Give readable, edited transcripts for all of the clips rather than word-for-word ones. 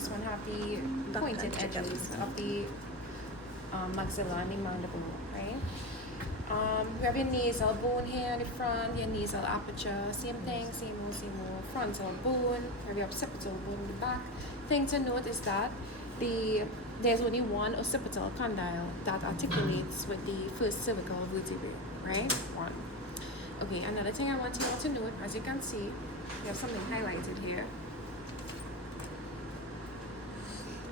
this one have the pointed edges of the maxilla and the mandible, right? We have your nasal bone here in the front, your nasal aperture, same thing, same old. Frontal bone, we have your occipital bone in the back. Thing to note is that there's only one occipital condyle that articulates with the first cervical vertebrae, right? One. Okay, another thing I want you all to note, as you can see, we have something highlighted here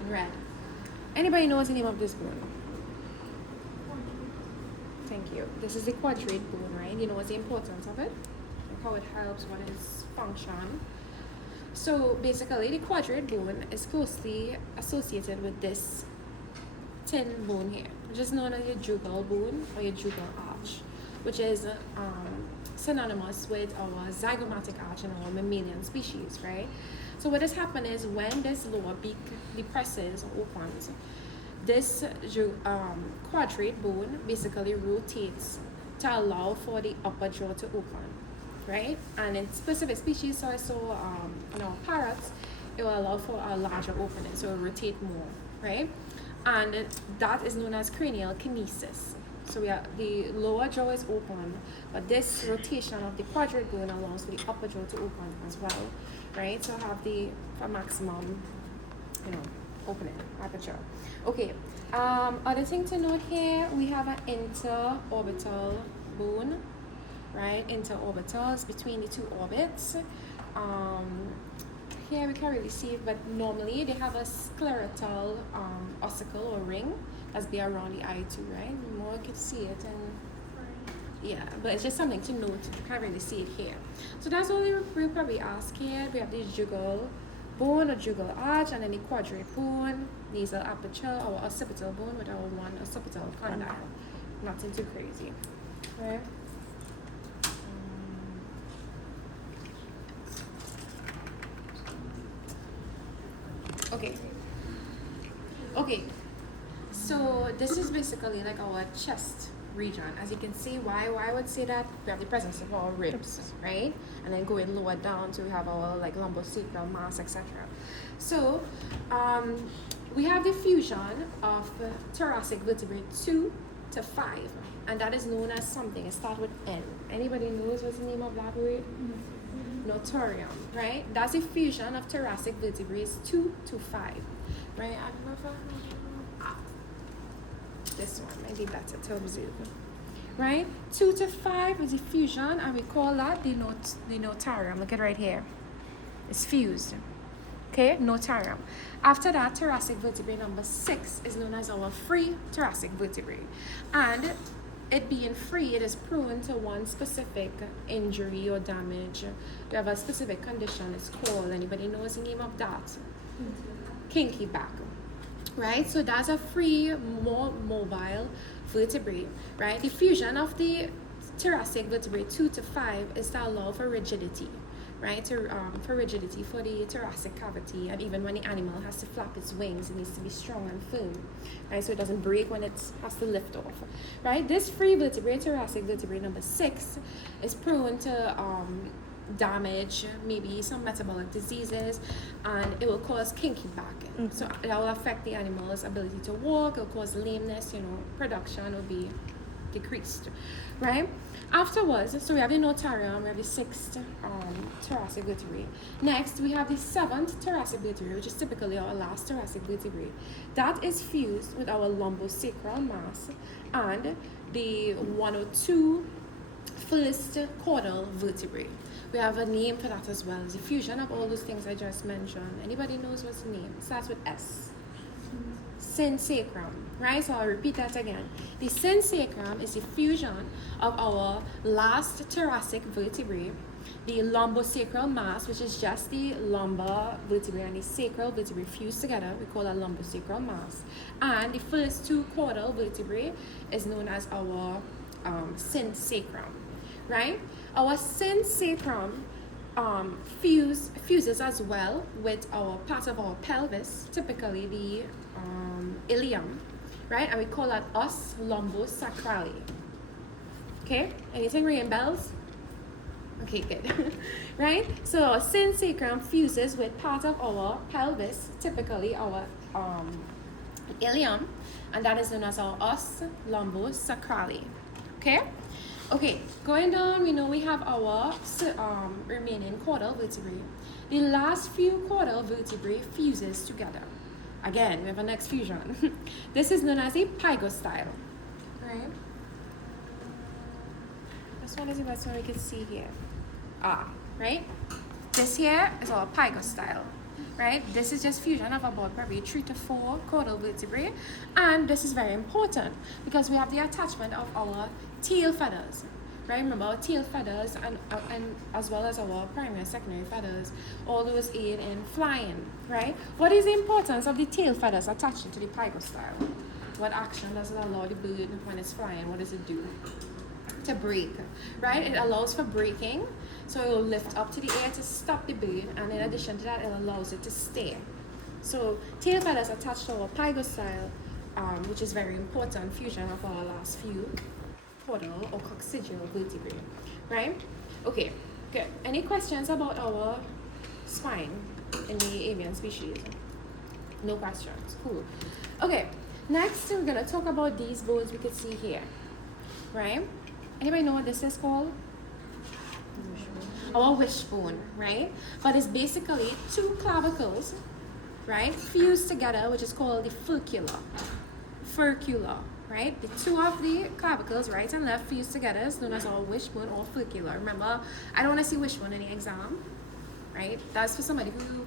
in red. Anybody knows the name of this bone? Thank you. This is the quadrate bone, right? You know what's the importance of it? Like how it helps, what its function. So basically, the quadrate bone is closely associated with this thin bone here, which is known as your jugal bone or your jugal arch, which is synonymous with our zygomatic arch in our mammalian species, right? So what has happened is when this lower beak depresses or opens, this quadrate bone basically rotates to allow for the upper jaw to open, right? And in specific species, so I saw parrots, it will allow for a larger opening, so it will rotate more, right? And that is known as cranial kinesis. So the lower jaw is open, but this rotation of the quadrate bone allows for the upper jaw to open as well, right? So have for maximum, opening, aperture. Okay, other thing to note here, we have an interorbital bone, right? Interorbitals between the two orbits. Here we can't really see it, but normally they have a sclerotal ossicle or ring that's be around the eye too, right? The more you can see it, and yeah, but it's just something to note. You can't really see it here. So that's all we'll probably ask here. We have the jugal bone or jugal arch, and then the quadrate bone, nasal aperture, our occipital bone with our one occipital condyle. Nothing too crazy, right? Okay, so this is basically like our chest region. As you can see, why I would say that we have the presence of our ribs, right? And then going lower down, so we have our like lumbosacral mass, etc. So we have the fusion of thoracic vertebrae 2 to 5, and that is known as something. It starts with N. Anybody knows what's the name of that word? Notorium, right? That's a fusion of thoracic vertebrae 2 to 5, right? I don't know if this one might be better to observe, right? 2 to 5 is a fusion, and we call that the notarium. Look at right here, it's fused. Okay, notarium. After that, thoracic vertebrae number 6 is known as our free thoracic vertebrae, and it being free, it is prone to one specific injury or damage. We have a specific condition. It's called, anybody knows the name of that? Kinky back, right? So that's a free, more mobile vertebrae, right? The fusion of the thoracic vertebrae 2 to 5 is to allow for rigidity, right? For rigidity for the thoracic cavity, and even when the animal has to flap its wings, it needs to be strong and firm, right? So it doesn't break when it has to lift off, right? This free vertebrae, thoracic vertebrae number 6, is prone to damage, maybe some metabolic diseases, and it will cause kinky back. So that will affect the animal's ability to walk. It will cause lameness. Production will be decreased, right? Afterwards, so we have the notarium, we have the 6th thoracic vertebrae. Next, we have the 7th thoracic vertebrae, which is typically our last thoracic vertebrae. That is fused with our lumbosacral mass and the 102 first caudal vertebrae. We have a name for that as well. It's a fusion of all those things I just mentioned. Anybody knows what's the name? It starts with S. Synsacrum, right? So I'll repeat that again. The synsacrum is a fusion of our last thoracic vertebrae, the lumbosacral mass, which is just the lumbar vertebrae and the sacral vertebrae fused together. We call that lumbosacral mass. And the first 2 caudal vertebrae is known as our synsacrum, right? Our synsacrum fuses as well with our part of our pelvis, typically the ilium, right? And we call that os lumbosacrale. Okay, anything ringing bells? Okay, good. Right? So our sin sacrum fuses with part of our pelvis, typically our ilium, and that is known as our os lumbosacrale. Okay? Okay, going down, we know we have our remaining caudal vertebrae. The last few caudal vertebrae fuses together. Again, we have a next fusion. This is known as a pygostyle. Right? This one is the best one we can see here. Right? This here is our pygostyle. Right? This is just fusion of about probably 3 to 4 caudal vertebrae. And this is very important because we have the attachment of our tail feathers. Right? Remember our tail feathers and as well as our primary and secondary feathers, all those aid in flying. Right? What is the importance of the tail feathers attaching to the pygostyle? What action does it allow the bird when it's flying? What does it do? To break, right? It allows for braking, so it will lift up to the air to stop the bird, and in addition to that, it allows it to stay. So tail feathers attached to our pygostyle, which is very important fusion of our last few caudal or coccygeal vertebrae, right? Okay, good. Any questions about our spine in the avian species? No questions. Cool. Okay, next we're gonna talk about these bones we could see here, right? Anybody know what this is called? Our wishbone, right? But it's basically 2 clavicles, right, fused together, which is called the furcula. Furcula, right? The 2 of the clavicles, right and left, fused together is known as our wishbone or furcula. Remember, I don't want to see wishbone in the exam, right? That's for somebody who,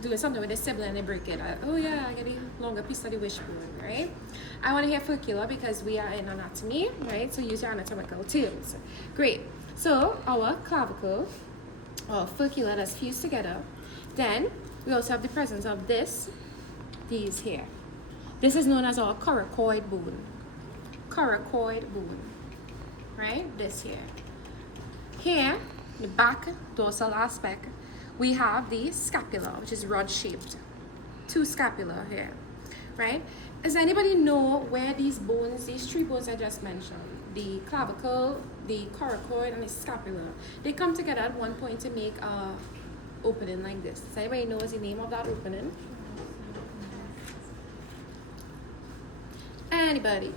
doing something with their sibling and they break it. Oh yeah, I get a longer piece of the wishbone, right? I want to hear furcula because we are in anatomy, right? So use your anatomical terms. Great. So our clavicle, or furcula that's fused together. Then we also have the presence of these here. This is known as our coracoid bone. Coracoid bone, right? This here. Here, the back dorsal aspect, we have the scapula, which is rod-shaped. 2 scapula here, right? Does anybody know where these 3 bones I just mentioned, the clavicle, the coracoid, and the scapula, they come together at one point to make a opening like this? Does anybody know the name of that opening? Anybody?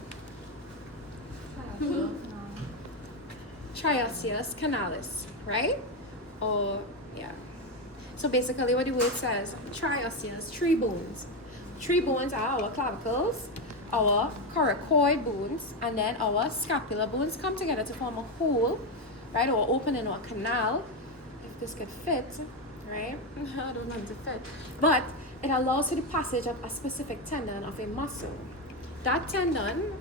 Triosseous canalis, right? Or, yeah. So basically what the word says, triosseous, 3 bones. 3 bones are our clavicles, our coracoid bones, and then our scapular bones come together to form a hole, right, or opening or canal, if this could fit, right? I don't want it to fit. But it allows for the passage of a specific tendon of a muscle. That tendon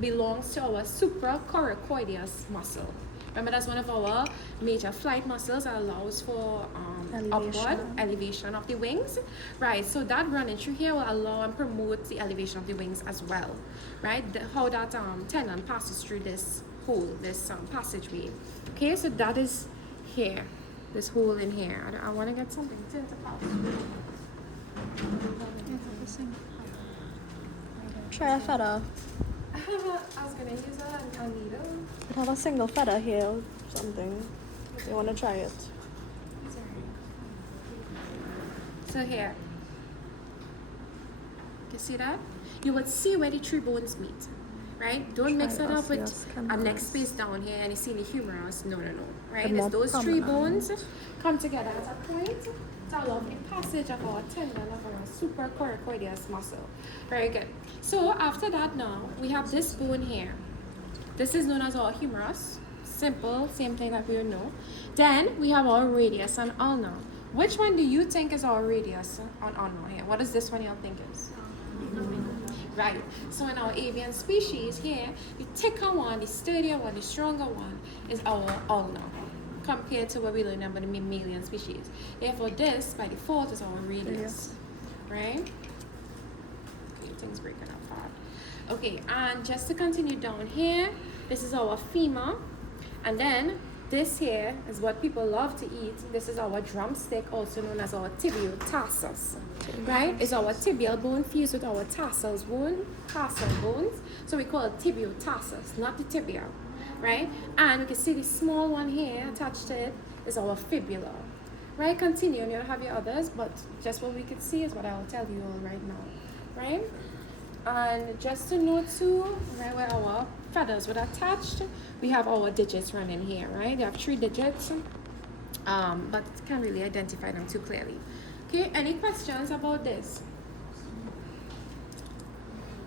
belongs to our supracoracoideus muscle. Remember, that's one of our major flight muscles that allows for upward elevation of the wings, right? So that running through here will allow and promote the elevation of the wings as well, right? How that tendon passes through this hole, this passageway. Okay, so that is here, this hole in here. I want to get something to pass through. Try a feather. I was gonna use a needle. It have a single feather here or something. You want to try it? So here, you see that? You would see where the 3 bones meet, right? Don't mix it up with a next space down here and you see the humerus. No, right? It's those 3 bones come together at a point to allow the passage of our tendon of our supracoracoideus muscle. Very good. So after that now, we have this bone here. This is known as our humerus. Simple, same thing that we would know. Then we have our radius and ulna. Which one do you think is our radius and ulna here? What is this one y'all think is? Right. So in our avian species here, the thicker one, the sturdier one, the stronger one is our ulna, compared to what we learned about the mammalian species. Therefore, this by default is our radius, right? Okay, things breaking up hard. Okay, and just to continue down here, this is our femur, and then this here is what people love to eat. This is our drumstick, also known as our tibial tarsus, right? It's our tibial bone fused with our tarsal bones, so we call it tibial tarsus, not the tibia, right? And you can see the small one here attached to it is our fibula, right? Continue, and you'll have your others, but just what we could see is what I'll tell you all right now, right? And just to note too, right, where our feathers would attached, we have our digits running here, right? They have 3 digits, but can't really identify them too clearly. Okay, any questions about this?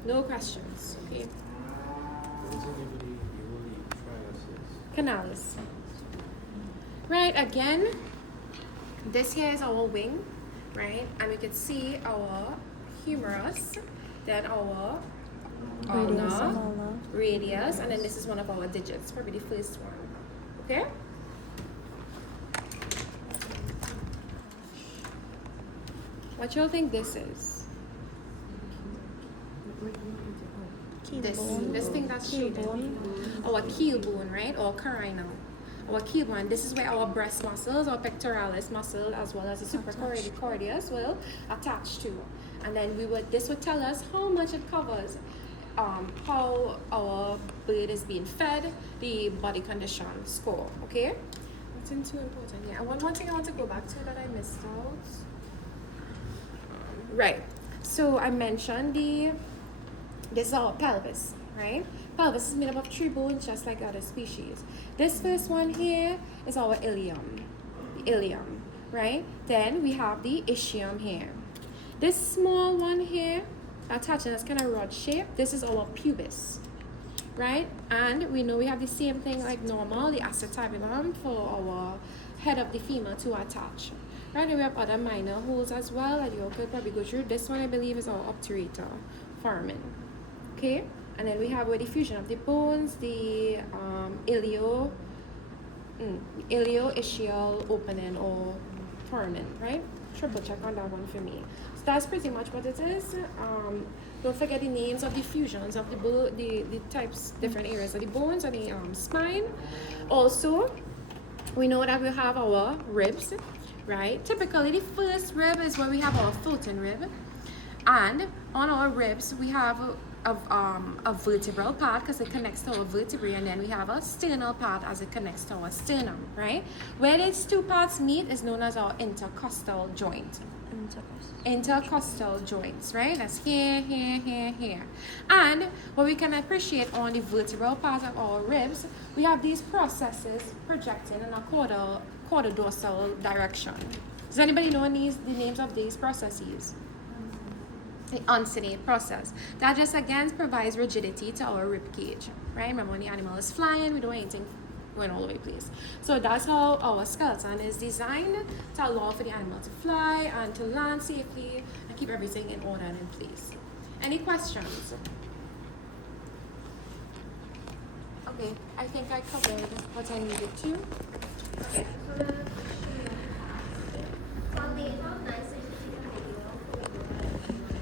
No questions, okay? Canals. Right, again, this here is our wing, right? And we can see our humerus, then our ulna, radius, and then this is one of our digits, probably the first one. Okay? What y'all think this is? This thing that's shaded. Our keel bone, right? Or carinal. Our keel bone. This is where our breast muscles, our pectoralis muscle, as well as the supracordius will attach to. And then this would tell us how much it covers, how our bird is being fed, the body condition score. Okay? Nothing too important here. And one thing I want to go back to that I missed out. Right. So I mentioned this is our pelvis, right? Pelvis is made up of 3 bones, just like other species. This first one here is our ilium, right? Then we have the ischium here. This small one here, attached in this kind of rod shape, this is our pubis, right? And we know we have the same thing like normal, the acetabulum for our head of the femur to attach. Right, and we have other minor holes as well that you could probably go through. This one I believe is our obturator foramen. Okay, and then we have where the fusion of the bones, the ilio-ischial opening or foramen, right? Triple check on that one for me. So that's pretty much what it is. Don't forget the names of the fusions of the types, different areas of the bones and the spine. Also, we know that we have our ribs, right? Typically, the first rib is where we have our floating rib, and on our ribs we have a vertebral part because it connects to our vertebrae, and then we have a sternal part as it connects to our sternum, right? Where these 2 parts meet is known as our intercostal joint. Intercostal joints, right? That's here, here, here, here. And what we can appreciate on the vertebral part of our ribs, we have these processes projecting in a quarter-dorsal direction. Does anybody know the names of these processes? The uncinate process. That just again provides rigidity to our rib cage, right? Remember when the animal is flying, we don't want anything going all the way place. So that's how our skeleton is designed to allow for the animal to fly and to land safely and keep everything in order and in place. Any questions? Okay, I think I covered what I needed to. Okay.